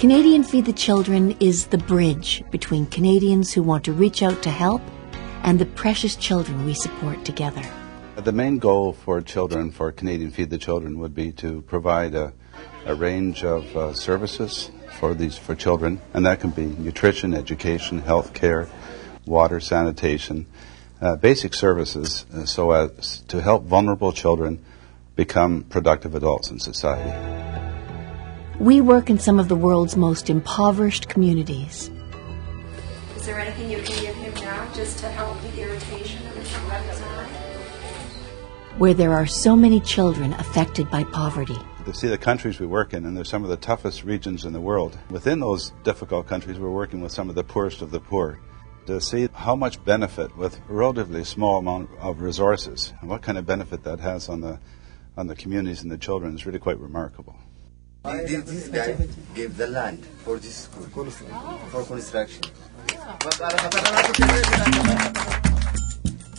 Canadian Feed the Children is the bridge between Canadians who want to reach out to help and the precious children we support together. The main goal for children, for Canadian Feed the Children, would be to provide a range of services for children, and that can be nutrition, education, health care, water, sanitation, basic services so as to help vulnerable children become productive adults in society. We work in some of the world's most impoverished communities. Is there anything you can give him now just to help the irritation of his eye? Where there are so many children affected by poverty. To see the countries we work in, and they're some of the toughest regions in the world. Within those difficult countries, we're working with some of the poorest of the poor. To see how much benefit with a relatively small amount of resources, and what kind of benefit that has on the communities and the children is really quite remarkable. This guy gave the land for this school, for construction.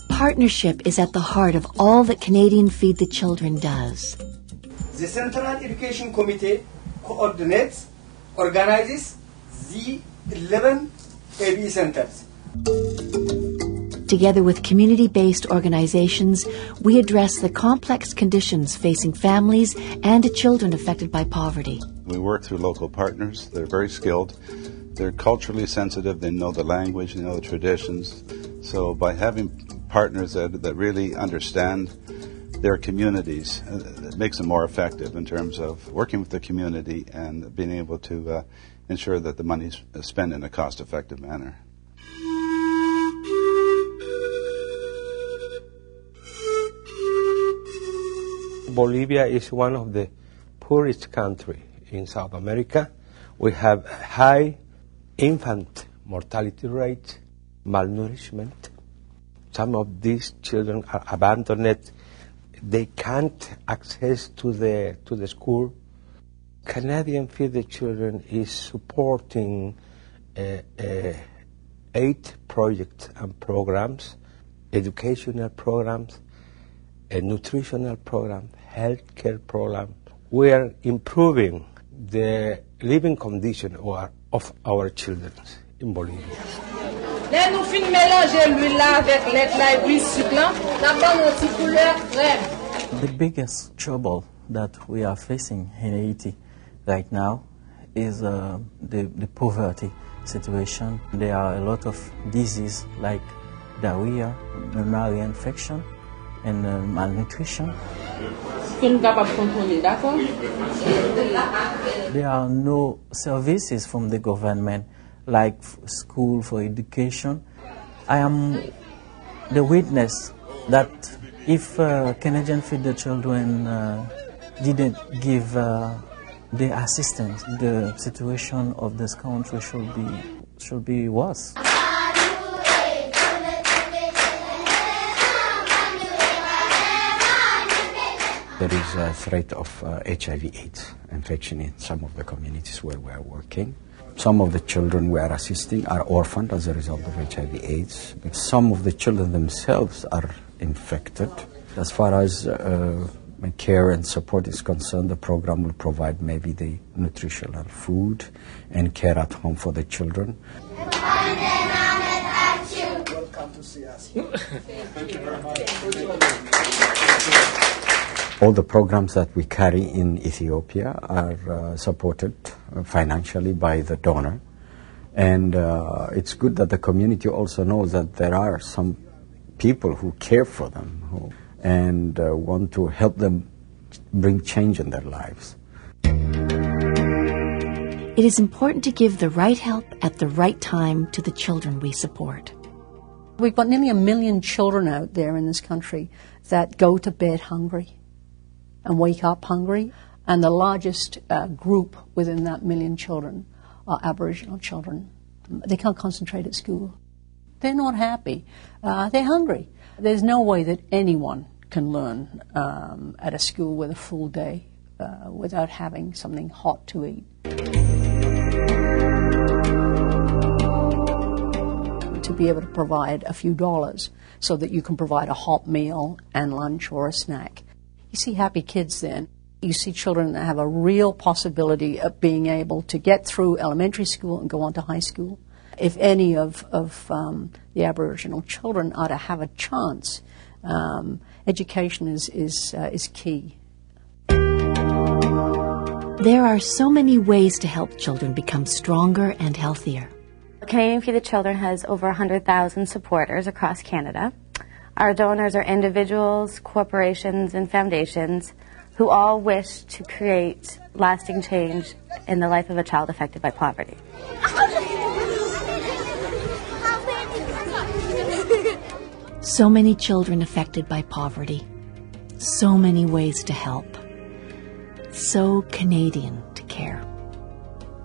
Partnership is at the heart of all that Canadian Feed the Children does. The Central Education Committee coordinates, organizes the 11 AB centers. Together with community-based organizations, we address the complex conditions facing families and children affected by poverty. We work through local partners. They're very skilled. They're culturally sensitive. They know the language, they know the traditions. So by having partners that really understand their communities, it makes them more effective in terms of working with the community and being able to ensure that the money is spent in a cost-effective manner. Bolivia is one of the poorest countries in South America. We have high infant mortality rate, malnourishment. Some of these children are abandoned. They can't access to the school. Canadian Feed the Children is supporting 8 projects and programs, educational programs, a nutritional program, healthcare program. We are improving the living condition of our children in Bolivia. The biggest trouble that we are facing in Haiti right now is the poverty situation. There are a lot of diseases like diarrhea, malaria infection, and malnutrition. There are no services from the government like school for education. I am the witness that if Canadian Feed the Children didn't give the assistance, the situation of this country should be worse. There is a threat of HIV/AIDS infection in some of the communities where we are working. Some of the children we are assisting are orphaned as a result of HIV/AIDS. Some of the children themselves are infected. As far as care and support is concerned, the program will provide maybe the nutritional food and care at home for the children. Welcome to see us. Thank you very much. All the programs that we carry in Ethiopia are supported financially by the donor. And it's good that the community also knows that there are some people who care for them and want to help them bring change in their lives. It is important to give the right help at the right time to the children we support. We've got nearly 1 million children out there in this country that go to bed hungry and wake up hungry, and the largest group within that 1 million children are Aboriginal children. They can't concentrate at school. They're not happy. They're hungry. There's no way that anyone can learn at a school with a full day without having something hot to eat. To be able to provide a few dollars so that you can provide a hot meal and lunch or a snack. You see happy kids then. You see children that have a real possibility of being able to get through elementary school and go on to high school. If any of the Aboriginal children are to have a chance, education is key. There are so many ways to help children become stronger and healthier. Canadian Feed the Children has over 100,000 supporters across Canada. Our donors are individuals, corporations, and foundations who all wish to create lasting change in the life of a child affected by poverty. So many children affected by poverty. So many ways to help. So Canadian to care.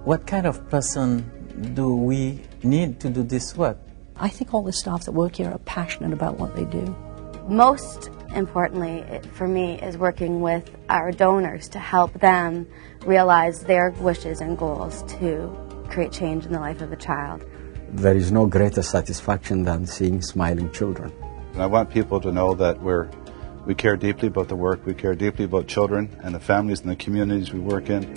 What kind of person do we need to do this work? I think all the staff that work here are passionate about what they do. Most importantly, for me, is working with our donors to help them realize their wishes and goals to create change in the life of a child. There is no greater satisfaction than seeing smiling children. And I want people to know that we care deeply about the work, we care deeply about children and the families and the communities we work in.